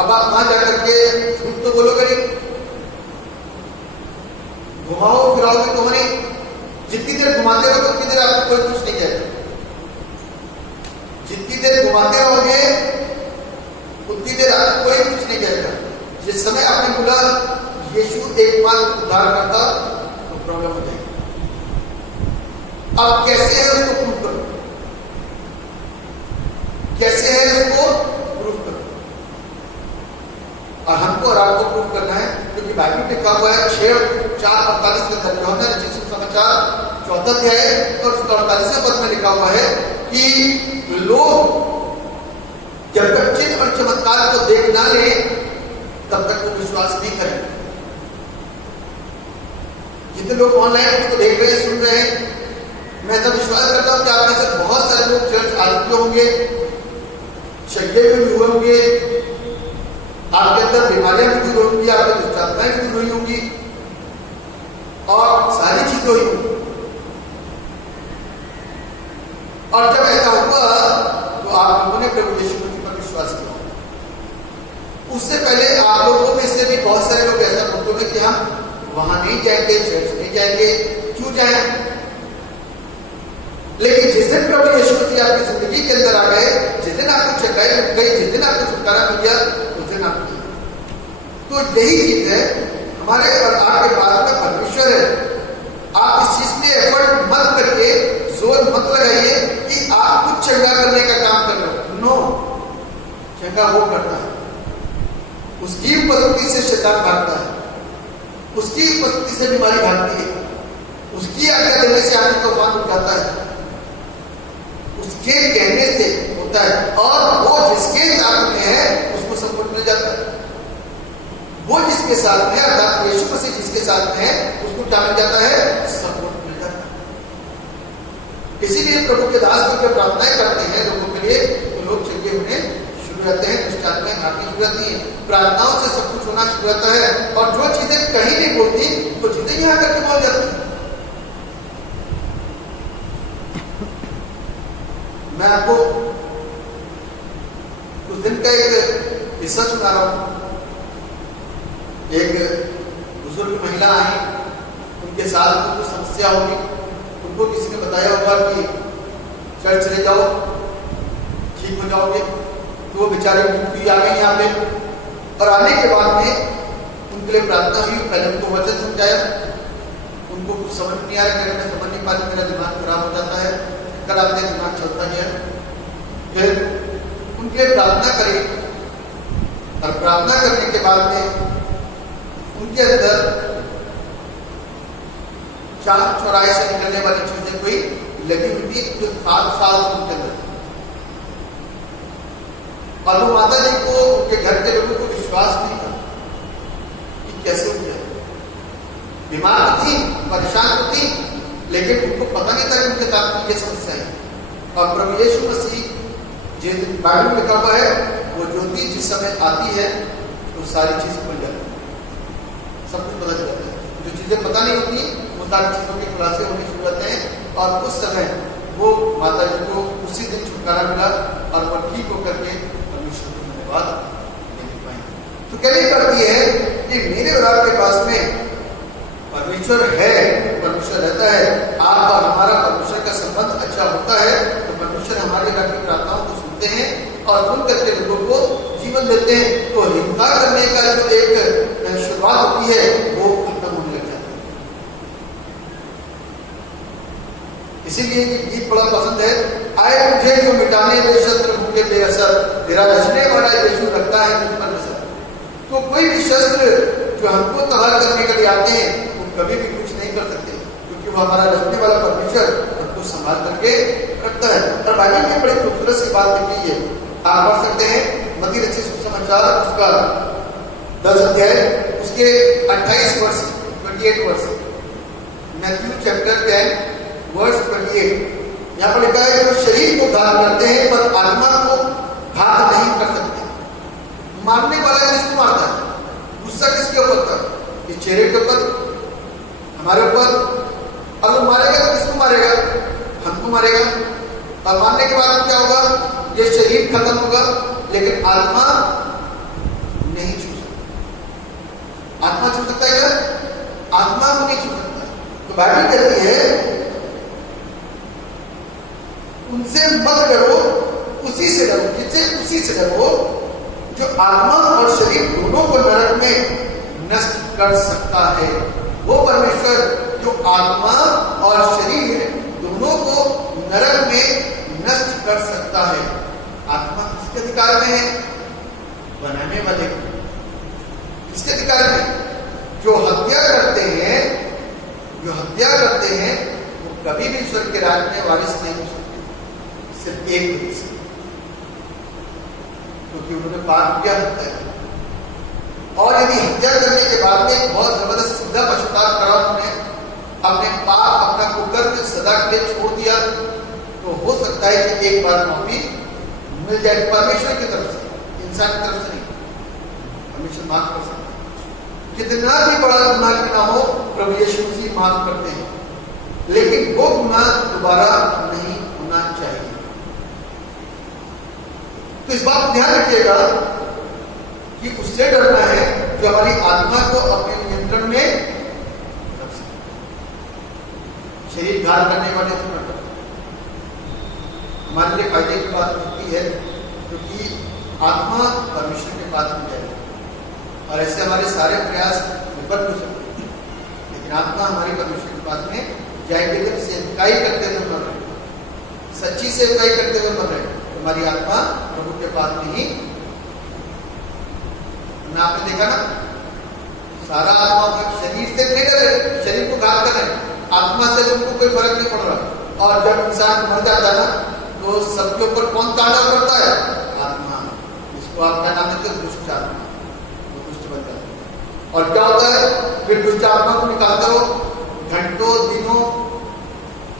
अब आप वहां जाकर के झूठ तो बोलोगे नहीं, घुमाओ फिराओगे तो नहीं, जितनी देर घुमाते रहो उतनी देर आपको कोई कुछ नहीं कहेगा, जितनी देर घुमाते रहोगे उतनी देर आपको कोई कुछ नहीं कहेगा। जिस समय आपने बोला यीशु एकमात्र उद्धार करता, तो प्रॉब्लम हो जाएगी। अब कैसे है उसको प्रूव करो, कैसे है उसको प्रूव करो, और हमको और आपको प्रूव करना है, क्योंकि बाइबल में लिखा हुआ है 6:4-45 के अंदर, यूहन्ना रचित सुसमाचार 4 अध्याय और 48वें पद में लिखा हुआ है कि लोग जब तक चिन्ह और चमत्कार को देख ना ले तब तक वो विश्वास नहीं करेंगे। जितने लोग ऑनलाइन उसको देख रहे हैं, सुन रहे हैं, मैं ऐसा विश्वास करता हूं कि आप में से बहुत सारे लोग चर्च आ चुके होंगे, शक्य भी हुए होंगे, आपके अंदर बीमारियां भी दूर होंगी, आपकी दुष्टात्माएं भी दूर हुई होंगी, और सारी चीजें हुई होंगी। और जब ऐसा हुआ तो आप लोगों ने प्रभु यीशु मसीह पर विश्वास किया। उससे पहले आप लोगों में से भी बहुत सारे लोग ऐसा बोलते हैं कि हम वहां नहीं जाएंगे, चर्च नहीं जाएंगे, क्यों जाए। लेकिन जिस दिन प्रभु यीशु मसीह आपकी जिंदगी के अंदर आ गए, जिस दिन आपको चंगाई मिल गई, जिस दिन आपको छुटकारा मिल गया, उस दिन आप, तो यही चीज है हमारे और आपके पास में परमेश्वर है। आप इस चीज में एफर्ट मत करके, जोर मत लगाइए कि आप कुछ चंगा करने का काम कर रहे हो। नो, चंगा वो करता है, उसकी उपस्थिति से शैतान भागता है, उसकी उपस्थिति से बीमारी भागती है, उसकी आज्ञा देने से आदमी तूफान उठ जाता है, उसके कहने से होता है, और वो जिसके साथ में है उसको सब कुछ मिल जाता है। वो जिसके साथ में अर्थात साथ में है उसको क्या मिल जाता है? सपोर्ट मिल जाता है। इसीलिए प्रभु के दास को जब प्रार्थनाएं करते हैं लोगों के लिए तो लोग चलिए उन्हें शुरू रहते हैं, दुष्ट आत्माएं भागनी शुरू रहती है, प्रार्थनाओं से सब कुछ होना शुरू रहता है और जो चीजें कहीं नहीं बोलती वो चीजें यहाँ करके बोल जाती है। मैं आपको उस दिन का एक किस्सा सुना रहा हूं। एक बुजुर्ग महिला आई, उनके साथ कुछ समस्या होगी, उनको किसी ने बताया होगा कि चर्च चले जाओ ठीक हो जाओगे, तो वो बेचारी भी आ गई यहाँ पे और आने के बाद में उनके लिए प्रार्थना हुई। पहले उनको वचन समझाया, उनको कुछ समझ नहीं आ रहा, मैं समझ नहीं पा रही, मेरा दिमाग खराब हो जाता है, कल आपने दिमाग चलता नहीं है। फिर उनके लिए प्रार्थना करी और प्रार्थना करने के बाद में उनके अंदर चार चौराहे से निकलने वाली चीजें कोई लगी हुई थी जो 7 साल से उनके अंदर थी। और वो माता जी को उनके घर के लोगों को विश्वास नहीं था कि कैसे हो गया। बीमार तो थी, परेशान तो थी, लेकिन उनको पता नहीं था कि उनके साथ ये समस्या है। और प्रभु यीशु मसीह जिस बाइबल में लिखा हुआ है वो ज्योति जिस समय आती है तो सारी चीजें खुल जाती है, सब कुछ पता चल जाता है। जो चीजें पता नहीं होती वो सारी चीजों के खुलासे होने शुरू होते हैं और उस समय वो माता जी को उसी दिन छुटकारा मिला और वो ठीक होकर के परमेश्वर को धन्यवाद देने पाए। तो कहनी पड़ती है कि मेरे और आपके पास में परमेश्वर है, परमेश्वर रहता है। आप और हमारा परमेश्वर का संबंध अच्छा होता है तो परमेश्वर हमारे घर की प्रार्थनाओं को सुनते हैं और सुन करके लोगों को जीवन देते हैं। तो हिंसा करने का जो एक शुरुआत होती है वो खत्म होने लग जाती है। इसीलिए ये गीत बड़ा पसंद है, आए मुझे जो मिटाने वे शस्त्र भूखे बेअसर, तेरा रचने वाला यीशु रखता है मुझ पर नजर। तो कोई भी शस्त्र जो हमको तबाह करने के लिए आते हैं वो कभी भी कुछ नहीं कर सकते, क्योंकि वो हमारा रचने वाला परमेश्वर हमको संभाल करके रखता है। और बाइबल में बड़ी खूबसूरत सी बात लिखी है, आप पढ़ सकते हैं मत्ती रचित सुसमाचार उसका 10 अध्याय उसके 28 वर्ष 28 वर्ष, मैथ्यू चैप्टर 10 वर्ष 28। यहाँ पर लिखा है जो शरीर को घात करते हैं पर आत्मा को घात नहीं कर सकते। मारने वाला किसको मारता है? गुस्सा किसके ऊपर होता है? इस चेहरे के ऊपर, हमारे ऊपर। और वो मारेगा तो किसको मारेगा? हमको मारेगा। और मारने के बाद क्या होगा? ये शरीर खत्म होगा लेकिन आत्मा नहीं छू सकता। आत्मा छू सकता है क्या? आत्मा को नहीं छू सकता। तो बाइबल कहती है उनसे मत डरो, उसी से डरो, जिससे उसी से डरो जो आत्मा और शरीर दोनों को नरक में नष्ट कर सकता है। वो परमेश्वर जो आत्मा और शरीर दोनों को नरक में नष्ट कर सकता है। आत्मा किसके अधिकार में है? बनाने वाले के। किसके अधिकार में? जो हत्या करते हैं, जो हत्या करते हैं वो कभी भी ईश्वर के राज्य में वारिस नहीं हो सकते, सिर्फ एक वजह से, क्योंकि उन्होंने पाप किया हत्या। और यदि हत्या करने के बाद में बहुत जबरदस्त सीधा पश्चाताप करा, उन्होंने अपने पाप अपना कुकर्म सदा के लिए छोड़ दिया, तो हो सकता है कि एक बार माफी मिल जाए परमेश्वर की तरफ से, इंसान की तरफ से नहीं। परमेश्वर माफ कर सकता है, कितना भी बड़ा गुनाह क्यों ना हो प्रभु यीशु मसीह माफ करते हैं, लेकिन वो गुनाह दोबारा नहीं होना चाहिए। तो इस बात को ध्यान रखिएगा कि उससे डरना है जो हमारी आत्मा को अपने नियंत्रण में रख सके। शरीर घात करने वाले से डरना हमारे लिए फायदे की बात होती है, क्योंकि आत्मा परमेश्वर के पास में जाएगी और ऐसे हमारे सारे प्रयास विफल हो सकते हैं, लेकिन आत्मा हमारी परमेश्वर के पास में जाएगी। जब सेवकाई करते हुए मर रहे, सच्ची सेवकाई करते हुए मर रहे, हमारी आत्मा प्रभु के पास में ही। आपने देखा ना, सारा आत्मा शरीर से नहीं डर रहे, शरीर को घात कर रहे, आत्मा से उनको कोई फर्क नहीं पड़ रहा। और जब इंसान मर जाता है ना तो सबके ऊपर कौन तांडव करता है? आत्मा। इसको आप क्या नाम देते हो? दुष्ट आत्मा। वो दुष्ट बन जाता है। और क्या होता है, फिर दुष्ट आत्मा को निकालते हो घंटों दिनों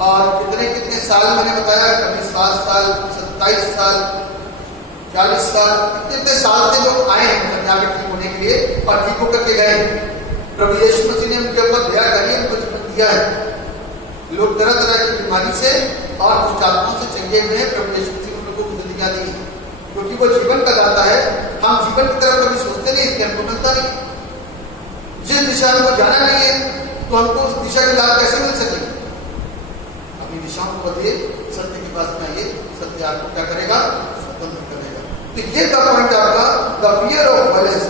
और कितने कितने साल, मैंने बताया कभी 7 साल 27 साल 40 साल, कितने साल से लोग आए हैं यहाँ पे ठीक होने के लिए और ठीक होकर के गए। प्रभु यीशु मसीह ने उनके ऊपर दया करी, उनको जीवन दिया है। लोग तरह तरह की बीमारी से और कुछ आत्माओं से चंगे हुए हैं। प्रभु यीशु मसीह ने उनको जिंदगी दी है, क्योंकि वो जीवन का दाता है। हम जीवन की तरफ कभी सोचते नहीं, इसके हमको मिलता नहीं। जिस दिशा में वो जाना नहीं है तो हमको उस दिशा के लाभ कैसे मिल सकेंगे? अपनी दिशाओं को बदलिए, सत्य के पास में आइए, सत्य आपको क्या करेगा? स्वतंत्र करेगा। तो ये का पॉइंट आपका द फियर ऑफ वायलेंस,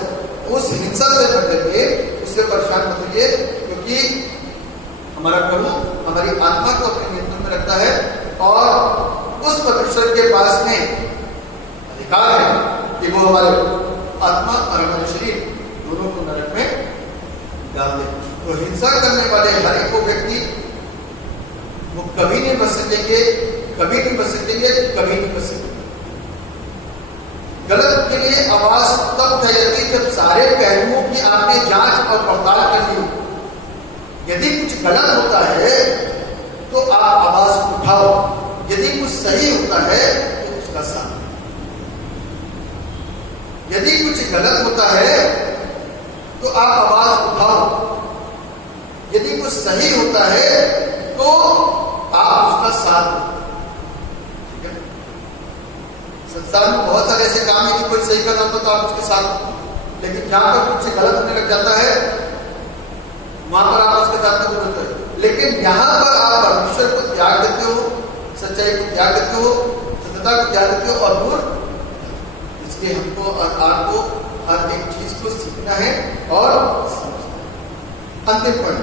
उस हिंसा से बचेंगे, उससे परेशान मत होइए, क्योंकि हमारा प्रभु हमारी आत्मा को अपने नियंत्रण में रखता है और उस परमेश्वर के पास में अधिकार है कि वो हमारे आत्मा और हमारे शरीर दोनों को नरक में डाल दे। तो हिंसा करने वाले हर एक को व्यक्ति वो कभी नहीं बच सकेंगे, कभी नहीं बच सकेंगे, कभी नहीं बच सकेंगे। गलत के लिए आवाज तब उठाई जाती है जब सारे पहलुओं की आपने जांच और पड़ताल कर ली। यदि कुछ गलत होता है तो आप आवाज उठाओ, यदि कुछ सही होता है तो उसका साथ। यदि कुछ गलत होता है तो आप आवाज उठाओ, यदि कुछ सही होता है तो आप उसका साथ दो। ठीक है? संसार में बहुत सारे ऐसे काम है कि कोई सही कर रहा होता तो आप उसके साथ दो, लेकिन जहां पर कुछ गलत होने लग जाता है वहां पर आप उसके साथ नहीं होते। लेकिन यहां पर आप परमेश्वर को त्याग देते हो, सच्चाई को त्याग देते हो, सत्यता को त्याग देते हो और दूर। इसलिए हमको और आपको हर एक चीज को सीखना है और समझना। अंतिम point,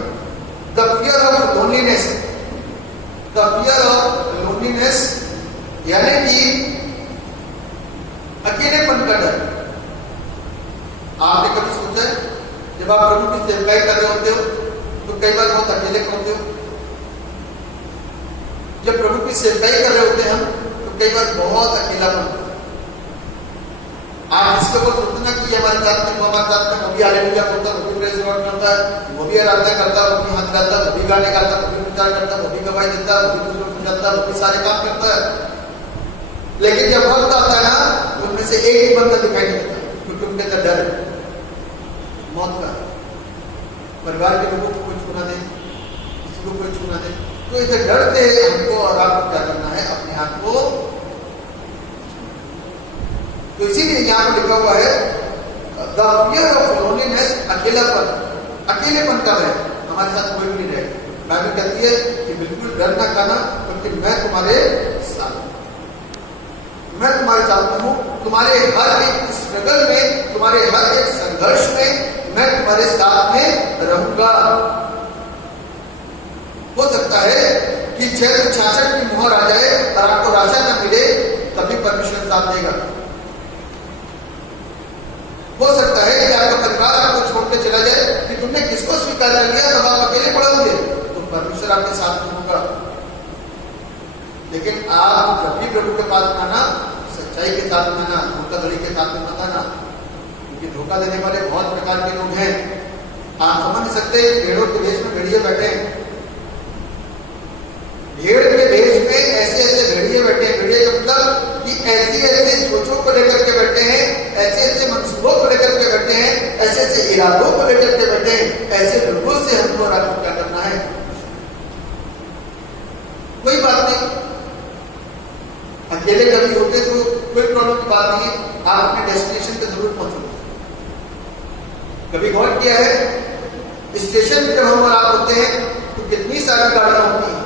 the fear of loneliness. The fear of loneliness यानी कि अकेलेपन का डर। आपने कभी सोचा है जब आप प्रभु की सेवकाई कर रहे होते हो तो कई बार बहुत अकेले होते हो? जब प्रभु की सेवकाई कर रहे होते हैं हम तो कई बार बहुत अकेलापन होता है। आप इसके ऊपर सोचते ना कि हमारे साथ में, हमारे साथ में वो भी हालेलुया बोलता है, वो भी प्रेज गॉड करता है, वो भी आराधना करता है, वो भी हाथ गाता है, वो भी गाने गाता है, वो भी प्रचार करता है, वो भी गवाही देता है, वो भी दूसरों को समझाता है, वो भी सारे काम करता है। लेकिन जब वक्त आता है ना तो उनमें से एक ही बंदा दिखाई नहीं देता, क्योंकि उनके अंदर डर है मौत का। परिवार के लोगों को कोई छूना दे, किसी को कोई छूना दे, तो इसे डर से हमको और आपको क्या करना है? अपने आप को। तो इसीलिए यहाँ पर लिखा हुआ है द फियर ऑफ लोनलीनेस, अकेलापन। अकेलेपन का है, हमारे साथ कोई भी नहीं रहेगा। बाइबल कहती है कि बिल्कुल डर ना खाना, क्योंकि मैं तुम्हारे साथ हूं, मैं तुम्हारे साथ में हूं। तुम्हारे हर एक स्ट्रगल में, तुम्हारे हर एक संघर्ष में मैं तुम्हारे साथ में रहूंगा। हो सकता है कि 666 की मोहर आ जाए और आपको राशन न मिले, तभी परमेश्वर साथ देगा। हो सकता है कि आपका परिवार आपको छोड़ के चला जाए कि तुमने किसको स्वीकार कर लिया, तब आप अकेले पड़ोगे, तो परमेश्वर आपके साथ में होगा। लेकिन आप जब भी प्रभु के पास में आना, सच्चाई के साथ में आना, धोखाधड़ी के साथ में मत आना, क्योंकि धोखा देने वाले बहुत प्रकार के लोग हैं। आप समझ नहीं सकते भेड़ों के भेष में भेड़िए बैठे हैं, भेड़ के भेष में ऐसे ऐसे भेड़िए बैठे हैं। भेड़िए का मतलब कि ऐसी ऐसे सोचों को लेकर के बैठे हैं, ऐसे ऐसे मंसूबों को लेकर के बैठे हैं, ऐसे ऐसे इरादों को लेकर के बैठे हैं। ऐसे लोगों से हमको और आपको क्या करना है? कोई बात नहीं, अकेले कभी होते तो कोई प्रॉब्लम की बात नहीं है, आप अपने डेस्टिनेशन पे जरूर पहुंचोगे। कभी गौर किया है स्टेशन पे जब हम और आप होते हैं तो कितनी सारी गाड़ियां होती हैं।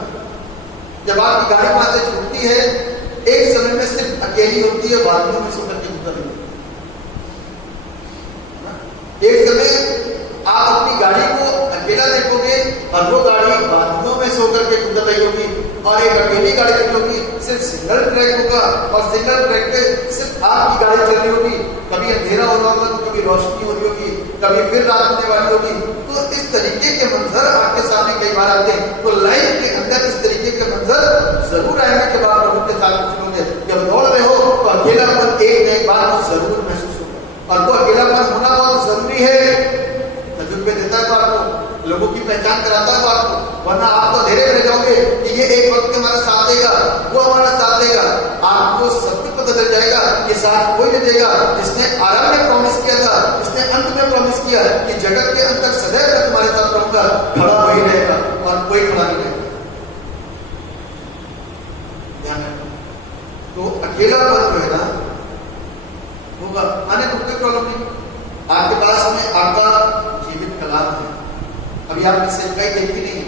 जब आपकी गाड़ी वहां से छूटती है, एक समय में सिर्फ अकेली होती है, वादियों में सो करके गुजर रही होती है। एक समय आप अपनी गाड़ी को अकेला देखोगे और वो गाड़ी वादियों में सो करके गुजर रही होगी, और एक अकेली गाड़ी देखोगी, सिर्फ सिंगल ट्रैक होगा और सिंगल ट्रैक पे सिर्फ आपकी गाड़ी चल रही होगी। कभी अंधेरा हो रहा होगा तो कभी रोशनी हो रही होगी, कभी फिर रात होने वाली होगी। तो इस तरीके के मंजर आपके सामने कई बार आते हैं। तो लाइफ के अंदर इस तरीके के मंजर जरूर आएंगे जब आप प्रभु के साथ होंगे। जब दौड़ रहे हो तो अकेलापन एक न एक बार जरूर महसूस होगा, और वो अकेलापन होना बहुत जरूरी है। ध्यान कराता है वो आपको, वरना आप तो अंधेरे में रह जाओगे कि ये एक वक्त हमारा साथ देगा, वो हमारा साथ देगा। आपको सब कुछ पता चल जाएगा कि साथ कोई नहीं देगा। इसने आरंभ में प्रॉमिस किया था, इसने अंत में प्रॉमिस किया कि जगत के अंत तक सदैव मैं तुम्हारे साथ रहूंगा, खड़ा वही रहेगा और कोई खड़ा नहीं रहेगा। ध्यान रखना। तो अकेलापन जो है ना होगा, आने को कोई प्रॉब्लम नहीं। आपके पास में आपका जीवित कलाम है। अभी आपने सेवकाई देखी नहीं,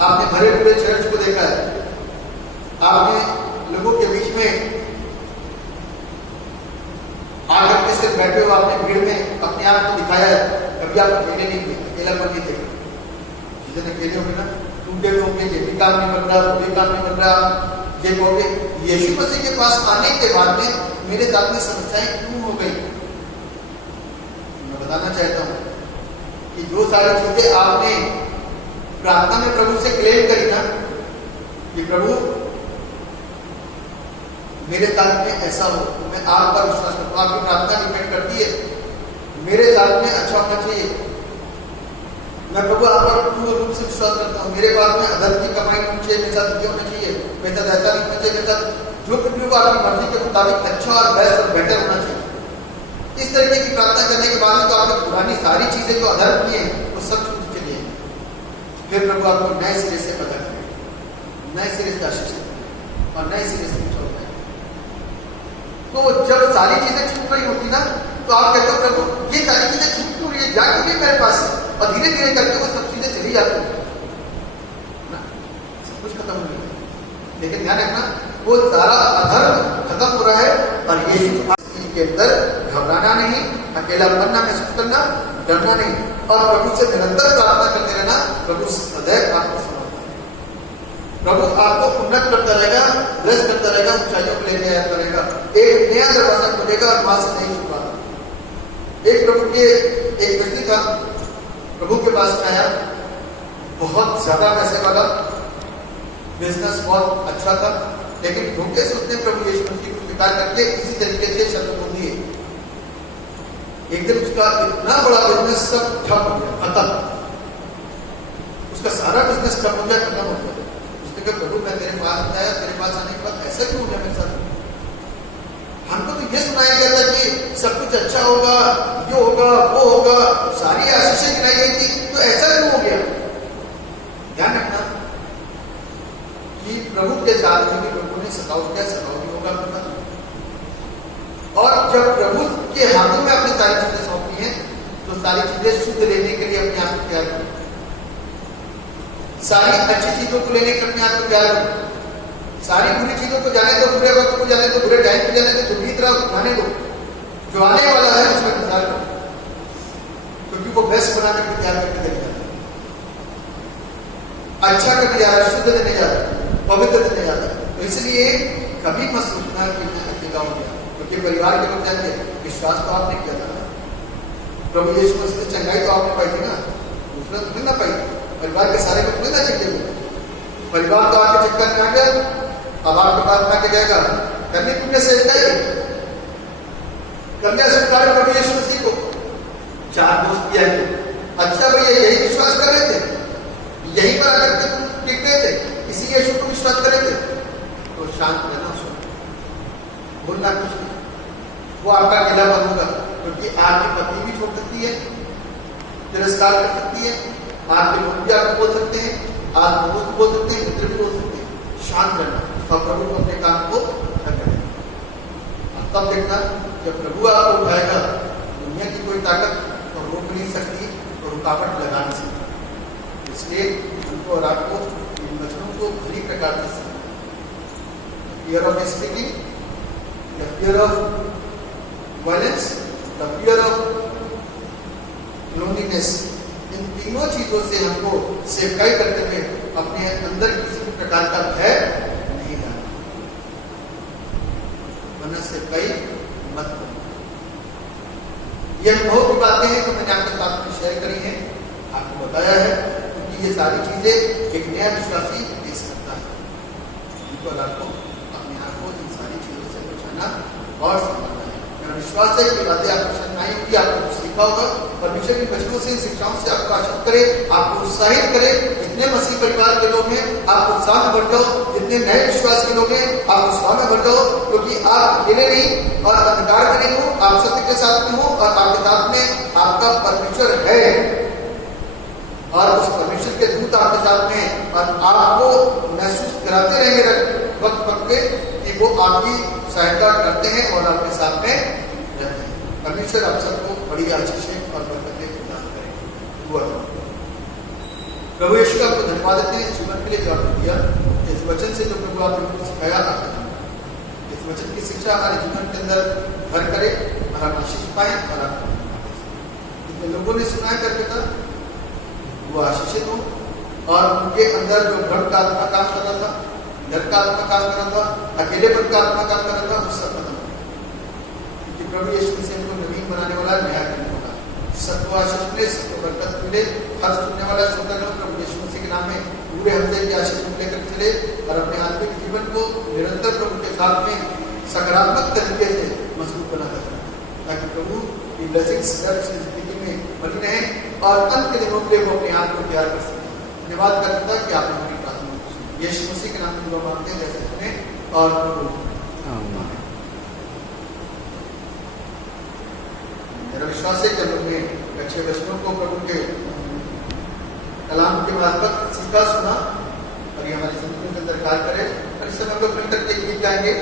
आपने भरे पूरे चर्च को देखा है, आपने लोगों के बीच में आकर के सिर्फ बैठे हो, आपने भीड़ में अपने आप को दिखाया है। कभी आप अकेले नहीं थे, अकेलापन नहीं थे। जिस दिन अकेले होंगे ना, टूटे होंगे, ये भी काम नहीं बन रहा, वो भी काम नहीं बन रहा, ये कहोगे यीशु मसीह के पास आने के बाद में मेरे साथ में समस्याएं क्यों हो गई। मैं बताना चाहता हूं कि जो सारी चीजें आपने प्रार्थना में प्रभु से क्लेम करी ना कि प्रभु मेरे साथ में ऐसा हो, तो मैं आप पर विश्वास करता हूं। आपकी प्रार्थना डिपेंड करती है मेरे साथ में अच्छा होना चाहिए। मैं प्रभु आप पर पूर्ण रूप से विश्वास करता हूँ। मेरे पास में अदर की कमाई होनी चाहिए, मेरे साथ ये होना चाहिए, मेरे साथ ऐसा नहीं होना चाहिए, मेरे साथ जो कुछ भी आपकी मर्जी के मुताबिक अच्छा और बेस्ट और बेटर होना चाहिए। इस तरीके की प्रार्थना करने के बाद में तो आपने पुरानी सारी चीजें जो अधर्म की हैं वो सब छूट चली हैं। फिर प्रभु आपको नए सिरे से पैदा करेगा, नए सिरे से आशीष करेगा और नए सिरे से छोड़ देगा। तो जब सारी चीजें छूट रही होती ना, तो आप कहते हो प्रभु ये सारी चीजें छूट क्यों रही है, जा क्यों मेरे पास से, और धीरे धीरे करके वो सब चीजें चली जाती है ना, सब कुछ खत्म हो गया। लेकिन ध्यान रखना वो सारा अधर्म खत्म हो रहा है और यीशु के अंदर घबराना नहीं, अकेलापन ना महसूस करना, डरना नहीं, और प्रभु से निरंतर प्रार्थना करते रहना। प्रभु सदैव आपको समझता है, प्रभु आपको उन्नत करता रहेगा, ब्लेस करता रहेगा, ऊंचाइयों को लेके आया करेगा। एक नया दरवाजा खुलेगा और वहां से नहीं छुपा। एक प्रभु के एक व्यक्ति था, प्रभु के पास में आया, बहुत ज्यादा पैसे वाला, बिजनेस बहुत अच्छा था, लेकिन धोखे से उसने प्रभु यीशु मसीह को स्वीकार करके इसी तरीके से शब्द बोल दिए। एक दिन उसका इतना बड़ा बिजनेस सब ठप हो गया, खत्म, उसका सारा बिजनेस ठप हो गया, खत्म हो गया। उसने कहा प्रभु मैं तेरे पास आया, तेरे पास आने के बाद ऐसा क्यों हो गया मेरे साथ? हमको तो ये सुनाया गया था कि सब कुछ अच्छा होगा, ये होगा, वो होगा, सारी आशीषें गिनाई गई थी, तो ऐसा क्यों हो गया? ध्यान रखना कि प्रभु के साथ में भी लोगों ने सताव किया, सताव भी होगा पता। और जब प्रभु के हाथों में अपनी सारी चीजें सौंपी हैं, तो सारी चीजें शुद्ध लेने के लिए अपने आप को तैयार करो, सारी अच्छी चीजों को लेने के अपने आप को तैयार करो, सारी बुरी चीजों को जाने दो, बुरे वक्त को जाने दो, बुरे टाइम को जाने दो, जो बीत रहा है उसको जाने दो, जो आने वाला है उसका इंतजार करो, क्योंकि वो बेस्ट बना करके तैयार करके देने जा रहा है, अच्छा करने जा रहा है, शुद्ध देने जा रहा है, पवित्र देने जा रहा है। तो इसलिए कभी मत सोचना कि मैं अकेला हो गया, क्योंकि परिवार के लोग जाते विश्वास तो आपने किया था ना, प्रभु यीशु मसीह की चंगाई तो आपने पाई थी ना, दूसरा तुम्हें ना पाई, परिवार के सारे को तुम्हें ना चाहिए। परिवार तो आपके चक्कर में आ गया, अब आपके पास आके जाएगा, करने तुमने सेवकाई, करने स्वीकार प्रभु यीशु मसीह को। चार दोस्त किया, अच्छा भैया यही विश्वास कर रहे थे, यही पर आकर के तुम टिक रहे थे, इसी यीशु को विश्वास कर रहे थे, तो शांत रहना, बोलना कुछ नहीं, वो आपका अकेलापन होगा, क्योंकि आपकी पत्नी भी छोड़ सकती है, तिरस्कार कर सकती है, आपके लोग भी आपको बोल सकते हैं, आप दोस्त बोल सकते हैं, मित्र भी बोल सकते हैं। शांत रहना और प्रभु को अपने काम को करें। तब देखना जब प्रभु आपको उठाएगा, दुनिया की कोई ताकत तो रोक नहीं सकती, तो रुकावट लगा नहीं सकती। इसलिए उनको और आपको इन वचनों को बुरी प्रकार से fear of speaking, the fear of violence, the fear of loneliness, इन तीनों चीजों से हमको सेवकाई करते हुए अपने अंदर किसी भी प्रकार का भय नहीं डालना, वरना सेवकाई मत करो। ये अनुभव की बातें हैं तो मैंने आपके साथ में शेयर करी हैं, आपको बताया है, क्योंकि ये सारी चीजें एक नया विश्वासी दे सकता है। इनको आपको अपने आप को इन सारी चीजों से बचाना और संभालना है। मेरा विश्वास है कि बातें आपको समझ आई होगी, आपको सीखा होगा। परमेश्वर के वचनों से, शिक्षाओं से आपको आशीष करे, आपको उत्साहित करे। जितने मसीह परिवार के लोग हैं आप उत्साह में बढ़ जाओ, जितने नए विश्वास के लोग हैं आप उत्साह में बढ़ जाओ, क्योंकि आप अकेले नहीं और अंधकार में नहीं हो, आप सत्य के साथ में हो और आपके साथ में आपका परमेश्वर है और उस परमेश्वर के दूत आपके साथ में और आपको महसूस कराते रहेंगे वक्त वक्त पे कि वो आपकी सहायता करते हैं और आपके साथ में रहते हैं। परमेश्वर आप सबको बड़ी आशीषें और बरकतें प्रदान करें। दुआ करो। प्रभु यीशु का आपको धन्यवाद देते हैं इस जीवन के लिए जो आपने दिया, इस वचन से जो प्रभु आपने हमको सिखाया, आपका धन्यवाद। इस वचन की शिक्षा हमारे जीवन के अंदर घर करे और हम आशीष पाए और आप जितने लोगों ने सुना करके था वो आशीषित हो और उनके अंदर जो भ्रम का आत्मा काम कर रहा था, डर का आत्मा काम कर रहा था, अकेलेपन का आत्मा काम कर रहा था, वो सब खत्म हो। क्योंकि प्रभु यीशु से हमको नवीन बनाने वाला, नया करने वाला, सबको आशीष मिले, सबको बरकत मिले। हर सुनने वाला श्रोता लोग प्रभु यीशु मसीह के नाम में पूरे हफ्ते की आशीष लेकर चले और अपने आत्मिक जीवन को निरंतर प्रभु के साथ में सकारात्मक तरीके से मजबूत बनाता रहे, ताकि प्रभु की ब्लेसिंग्स जिंदगी में बनी रहे और अंत के दिनों के वो अपने आप को तैयार कर सके। धन्यवाद करता था कि आपने हमारी प्रार्थना यीशु मसीह के नाम में दुआ मांगते हैं, जैसे सुने और मेरा विश्वास है कि हम लोग ने अच्छे वचनों को प्रभु के कलाम के मार्फत सीखा, सुना और ये हमारी जिंदगी के अंदर कार्य करे। और इस समय हम लोग मिलकर के गीत गाएंगे।